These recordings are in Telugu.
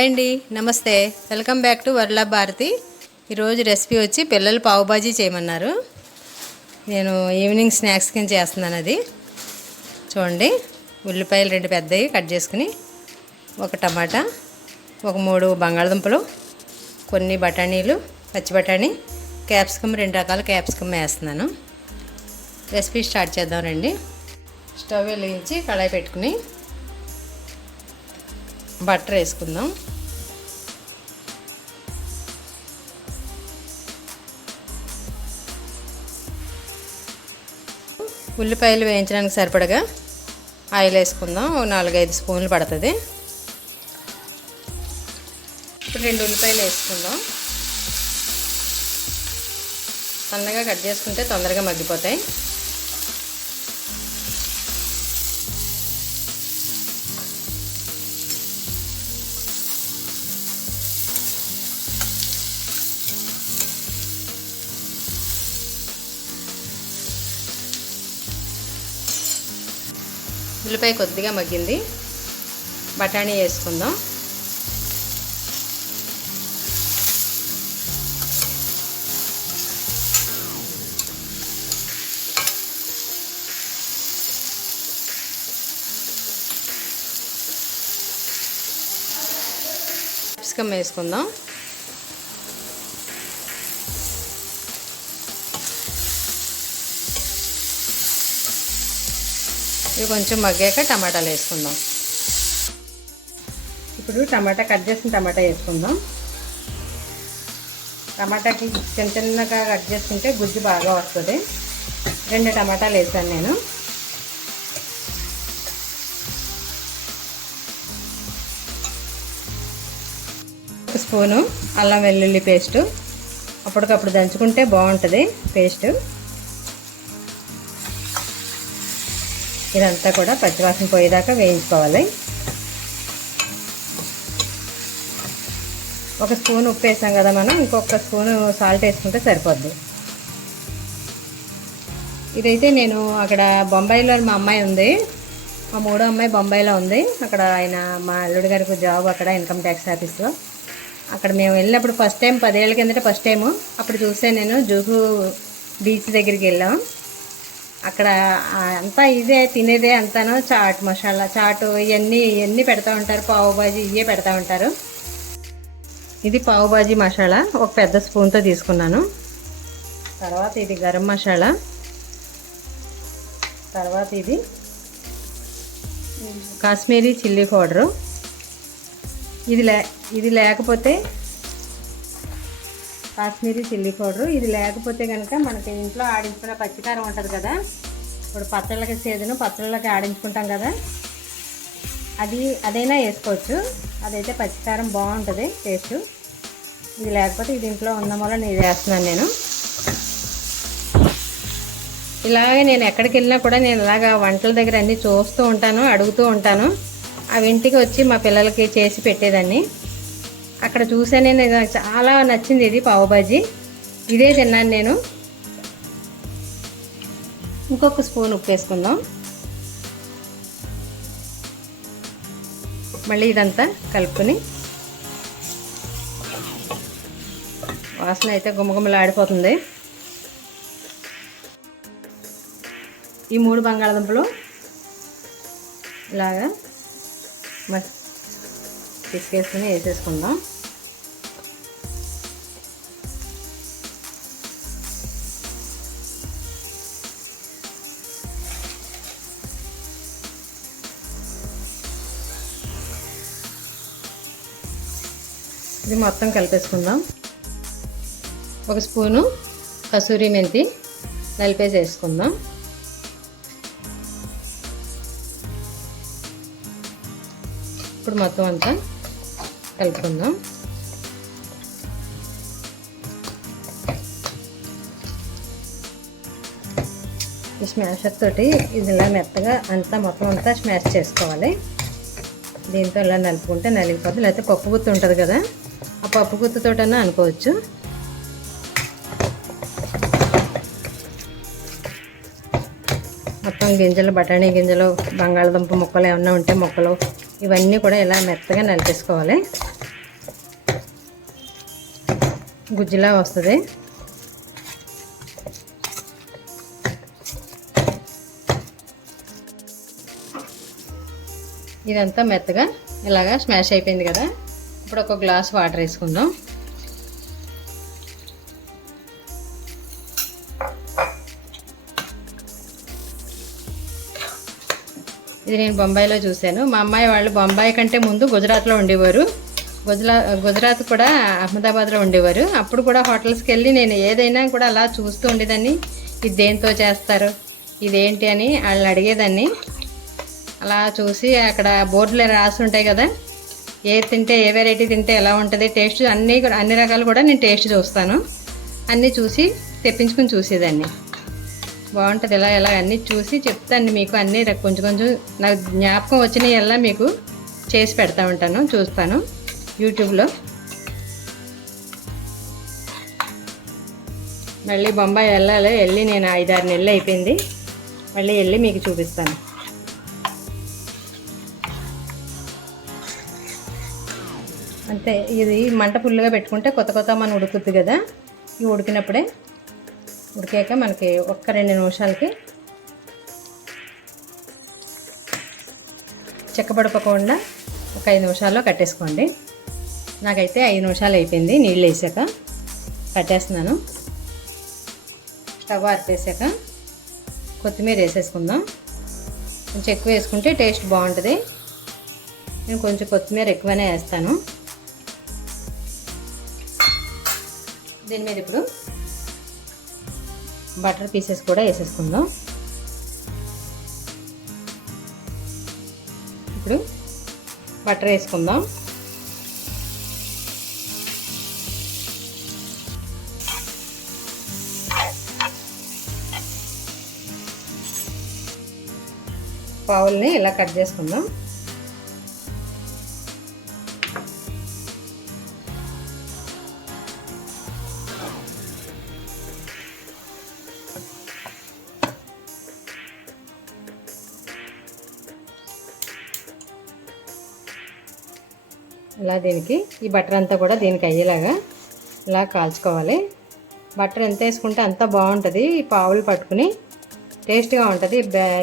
హాయ్ అండి, నమస్తే. Welcome back to world of Bharathi. ఈరోజు రెసిపీ వచ్చి పిల్లలు పావు బాజీ చేయమన్నారు. నేను ఈవినింగ్ స్నాక్స్ కింద చేస్తున్నాను. అది చూడండి, ఉల్లిపాయలు 2 పెద్దవి కట్ చేసుకుని, ఒక టమాటా, ఒక 3 బంగాళదుంపలు, కొన్ని బఠానీలు, పచ్చి బఠానీ, క్యాప్సికమ్ 2 రకాల క్యాప్సికమ్ వేస్తున్నాను. రెసిపీ స్టార్ట్ చేద్దాం రండి. స్టవ్ వెలిగించి కళాయి పెట్టుకుని బటర్ వేసుకుందాం. ఉల్లిపాయలు వేయించడానికి సరిపడగా ఆయిల్ వేసుకుందాం. 4-5 స్పూన్లు పడుతుంది. ఇప్పుడు 2 ఉల్లిపాయలు వేసుకుందాం. సన్నగా కట్ చేసుకుంటే తొందరగా మగ్గిపోతాయి. ఉల్లిపాయ కొద్దిగా మగ్గింది. బఠానీ వేసుకుందాం. క్యాప్సికమ్ వేసుకుందాం. ఇవి కొంచెం మగ్గాక టమాటాలు వేసుకుందాం. ఇప్పుడు టమాటా కట్ చేసిన టమాటా వేసుకుందాం. టమాటాకి చిన్నగా కట్ చేసుకుంటే గుజ్జు బాగా వస్తుంది. 2 టమాటాలు వేసాను నేను. ఒక స్పూను అల్లం వెల్లుల్లి పేస్టు, అప్పటికప్పుడు దంచుకుంటే బాగుంటుంది పేస్ట్. ఇదంతా కూడా పచ్చివాసన పోయేదాకా వేయించుకోవాలి. ఒక స్పూన్ ఉప్పు వేసాం కదా మనం, ఇంకొక స్పూను సాల్ట్ వేసుకుంటే సరిపోద్ది. ఇదైతే నేను అక్కడ బొంబాయిలో మా అమ్మాయి ఉంది, మా 3వ అమ్మాయి బొంబాయిలో ఉంది. అక్కడ ఆయన మా అల్లుడి గారికి జాబ్ అక్కడ ఇన్కమ్ ట్యాక్స్ ఆఫీస్లో. అక్కడ మేము వెళ్ళినప్పుడు ఫస్ట్ టైం 10 ఏళ్ళ కిందట ఫస్ట్ టైము అప్పుడు చూసే నేను జూహు బీచ్ దగ్గరికి వెళ్ళాం. అక్కడ అంతా ఇదే తినేదే అంతాను, చాట్ మసాలా చాటు ఇవన్నీ పెడతా ఉంటారు. పావు బాజీ ఇవే పెడతా ఉంటారు. ఇది పావు బాజీ మసాలా ఒక పెద్ద స్పూన్తో తీసుకున్నాను. తర్వాత ఇది గరం మసాలా, తర్వాత ఇది కాశ్మీరీ చిల్లీ పౌడరు. ఇది లేకపోతే కాశ్మీరీ చిల్లీ పౌడరు, ఇది లేకపోతే కనుక మనకి ఇంట్లో ఆడించుకున్న పచ్చికారం ఉంటుంది కదా, ఇప్పుడు పచ్చళ్ళకి ఆడించుకుంటాం కదా, అదైనా వేసుకోవచ్చు. అదైతే పచ్చికారం బాగుంటుంది టేస్ట్. ఇది లేకపోతే ఇది ఇంట్లో ఉన్న వల్ల ఇది వేస్తున్నాను నేను. ఇలాగే నేను ఎక్కడికి వెళ్ళినా కూడా నేను ఇలాగా వంటల దగ్గర అన్నీ చూస్తూ ఉంటాను, అడుగుతూ ఉంటాను. అవి ఇంటికి వచ్చి మా పిల్లలకి చేసి పెట్టేదాన్ని. అక్కడ చూసానే నాకు చాలా నచ్చింది ఇది పావు బాజీ. ఇదే తిన్నాను నేను. ఇంకొక స్పూన్ ఉప్పు వేసుకుందాం. మళ్ళీ ఇదంతా కలుపుకొని, వాసన అయితే గుమగుమలాడిపోతుంది. ఈ 3 బంగాళదుంపలు ఇలాగా పిసికేసుకుని వేసేసుకుందాం. ఇది మొత్తం కలిపేసుకుందాం. ఒక స్పూను కసూరి మెంతి నలిపేసి వేసుకుందాం. ఇప్పుడు మొత్తం అంతా కలుపుకుందాం. ఈ స్మాషర్ తోటి ఇది ఇలా మెత్తగా మొత్తం అంతా స్మాష్ చేసుకోవాలి. దీంతో ఇలా నలుపుకుంటే నలిగిపోతుంది. లేకపోతే పప్పు గుత్తి ఉంటుంది కదా, ఆ పప్పు గుత్తితోటన్నా అనుకోవచ్చు. మొత్తం గింజలు, బఠానీ గింజలు, బంగాళదుంప ముక్కలు ఏమన్నా ఉంటే ముక్కలు ఇవన్నీ కూడా ఇలా మెత్తగా నలిపేసుకోవాలి. గుజ్జులా వస్తుంది. ఇదంతా మెత్తగా ఇలాగా స్మాష్ అయిపోయింది కదా. ఇప్పుడు ఒక గ్లాస్ వాటర్ వేసుకుందాం. ఇది నేను బొంబాయిలో చూశాను. మా అమ్మాయి వాళ్ళు బొంబాయి కంటే ముందు గుజరాత్లో ఉండేవారు. గుజరాత్ కూడా అహ్మదాబాద్లో ఉండేవారు. అప్పుడు కూడా హోటల్స్కి వెళ్ళి నేను ఏదైనా కూడా అలా చూస్తూ ఉండేదాన్ని. ఇది దేంతో చేస్తారు, ఇదేంటి అని వాళ్ళు అడిగేదాన్ని. అలా చూసి అక్కడ బోర్డులో రాసి ఉంటాయి కదా, ఏది తింటే ఏ వెరైటీ తింటే ఎలా ఉంటుంది టేస్ట్, అన్ని రకాలు కూడా నేను టేస్ట్ చూస్తాను. అన్నీ చూసి తెప్పించుకుని చూసేదాన్ని. బాగుంటుంది. ఎలా అన్నీ చూసి చెప్తాను మీకు. అన్నీ కొంచెం కొంచెం నాకు జ్ఞాపకం వచ్చినవి ఎలా మీకు చేసి పెడతా ఉంటాను, చూస్తాను యూట్యూబ్లో. మళ్ళీ బొంబాయి వెళ్ళి నేను 5-6 నెలలు అయిపోయింది. మళ్ళీ వెళ్ళి మీకు చూపిస్తాను. అంతే. ఇది మంట ఫుల్గా పెట్టుకుంటే కొత్త మనం ఉడుకుద్ది కదా. ఇవి ఉడికాక మనకి 1-2 నిమిషాలకి చెక్కబడిపోకుండా ఒక 5 నిమిషాల్లో కట్టేసుకోండి. నాకైతే 5 నిమిషాలు అయిపోయింది. నీళ్ళు వేసాక కట్టేస్తున్నాను. స్టవ్ ఆర్పేసాక కొత్తిమీర వేసేసుకుందాం. కొంచెం ఎక్కువ వేసుకుంటే టేస్ట్ బాగుంటుంది. నేను కొంచెం కొత్తిమీర ఎక్కువనే వేస్తాను. దీని మీద ఇప్పుడు బటర్ పీసెస్ కూడా వేసేసుకుందాం. ఇప్పుడు బటర్ వేసుకుందాం. పావుల్ని ఇలా కట్ చేసుకుందాం. ఇలా దీనికి ఈ బటర్ అంతా కూడా దీనికి అయ్యేలాగా ఇలా కాల్చుకోవాలి. బటర్ ఎంత వేసుకుంటే అంత బాగుంటుంది. ఈ పావులు పట్టుకుని టేస్ట్గా ఉంటుంది.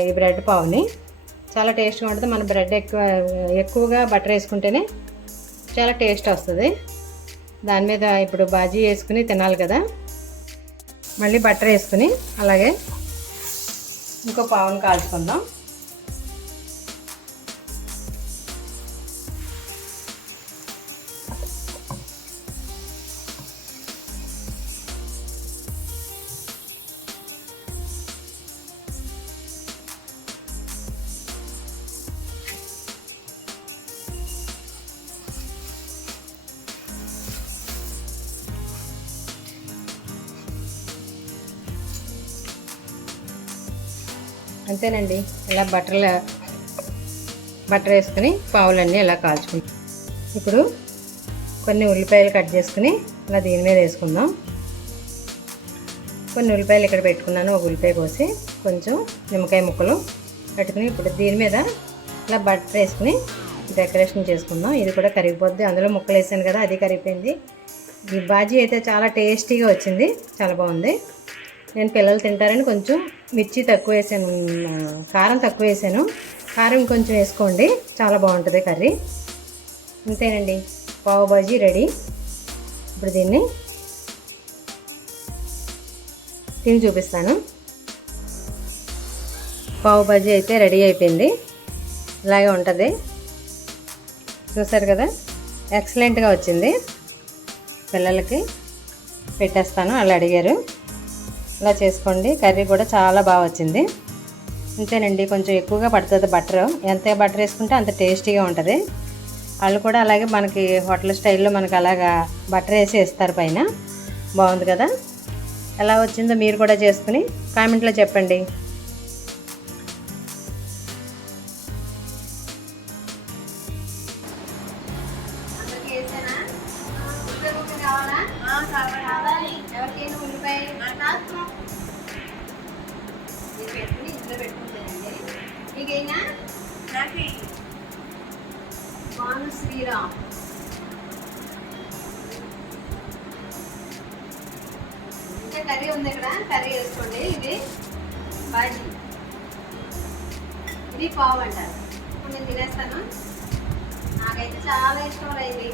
ఈ బ్రెడ్ పావుని చాలా టేస్ట్గా ఉంటుంది. మన బ్రెడ్ ఎక్కువగా బటర్ వేసుకుంటేనే చాలా టేస్ట్ వస్తుంది. దాని మీద ఇప్పుడు బాజీ వేసుకుని తినాలి కదా. మళ్ళీ బటర్ వేసుకుని అలాగే ఇంకో పావుని కాల్చుకుందాం. అంతేనండి. ఇలా బటర్ వేసుకుని పావులన్నీ ఇలా కాల్చుకుంటాం. ఇప్పుడు కొన్ని ఉల్లిపాయలు కట్ చేసుకుని ఇలా దీని మీద వేసుకుందాం. కొన్ని ఉల్లిపాయలు ఇక్కడ పెట్టుకున్నాను. ఒక ఉల్లిపాయ కోసి కొంచెం నిమ్మకాయ ముక్కలు పెట్టుకుని ఇప్పుడు దీని మీద ఇలా బటర్ వేసుకుని డెకరేషన్ చేసుకుందాం. ఇది కూడా కరిగిపోద్ది. అందులో ముక్కలు వేసాను కదా, అది కరిగిపోయింది. ఈ బాజీ అయితే చాలా టేస్టీగా వచ్చింది. చాలా బాగుంది. నేను పిల్లలు తింటారని కొంచెం మిర్చి తక్కువ వేసాను, కారం తక్కువ వేసాను. కారం కొంచెం వేసుకోండి, చాలా బాగుంటుంది కర్రీ. అంతేనండి, పావు బాజీ రెడీ. ఇప్పుడు దీన్ని తిని చూపిస్తాను. పావు బాజీ అయితే రెడీ అయిపోయింది. ఇలాగే ఉంటుంది. చూసారు కదా, ఎక్సలెంట్గా వచ్చింది. పిల్లలకి పెట్టేస్తాను, వాళ్ళు అడిగారు. ఇలా చేసుకోండి. కర్రీ కూడా చాలా బాగా వచ్చింది. అంతేనండి, కొంచెం ఎక్కువగా పడుతుంది బటర్. ఎంత బటర్ వేసుకుంటే అంత టేస్టీగా ఉంటుంది. వాళ్ళు కూడా అలాగే మనకి హోటల్ స్టైల్లో మనకి అలాగా బటర్ వేసి ఇస్తారు పైన. బాగుంది కదా. ఎలా వచ్చిందో మీరు కూడా చేసుకుని కామెంట్లో చెప్పండి. శ్రీరామ్ కర్రీ ఉంది ఇక్కడ, కర్రీ వేసుకోండి. ఇది బాజీ, ఇది పావు అంటారు. ఇప్పుడు నేను తినేస్తాను. నాకైతే చాలా ఇష్టం ఇది.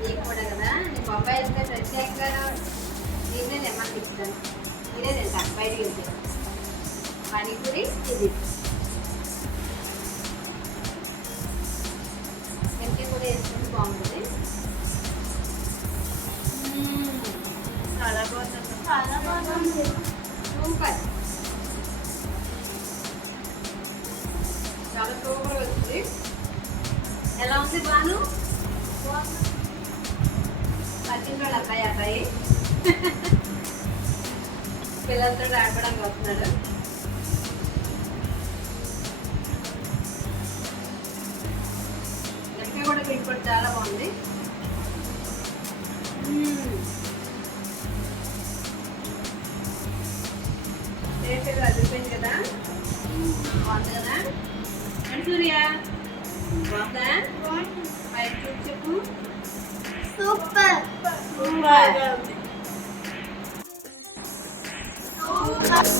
నీకు కూడా కదా. నేను బొంబాయి వెళ్తే ప్రత్యేకంగా దీన్నే నెమ్మది ఇస్తాను. ఇదే తింటాను బయటికి వెళ్తే. పానీపూరి ఇది ఎంటీ కూడా వేసుకుంటే బాగుంటుంది. చాలా బాగుంది, చాలా బాగుంది, సూపర్, చాలా సూపర్ వచ్చింది. ఎలా ఉంది బాను? పచ్చింటాడు అబ్బాయి పిల్లలతో ఆడపడానికి వస్తున్నాడు. లెక్క కూడా పిండి చాలా బాగుంది. టేస్ట్ అదిరిపోయింది కదా, బాగుంది కదా. అండ్ సూర్య బాగుందా? బయట చూసి చెప్పు. Super super. సూపర్.